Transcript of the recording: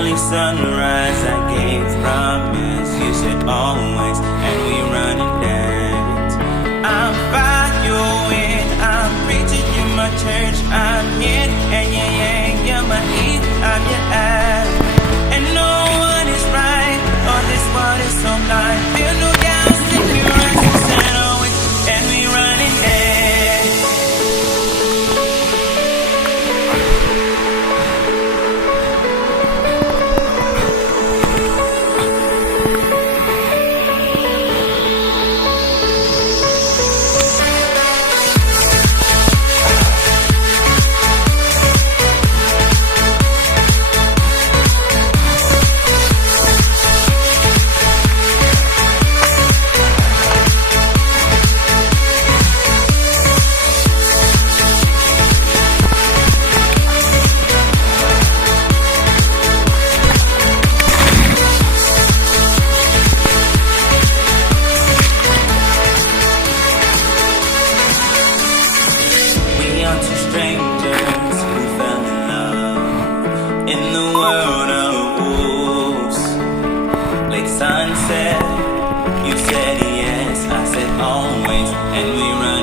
early sunrise, I gave promise. You said always, and we run and dance. I'm following, I'm preaching in my church. I'm yin and yang, you're my eve, I'm your ass. And no one is right, oh this world is so blind. Feel no doubt, secure, and always, and we run and dance. Strangers who fell in love in the world of wolves. Late sunset, you said yes, I said always, and we run.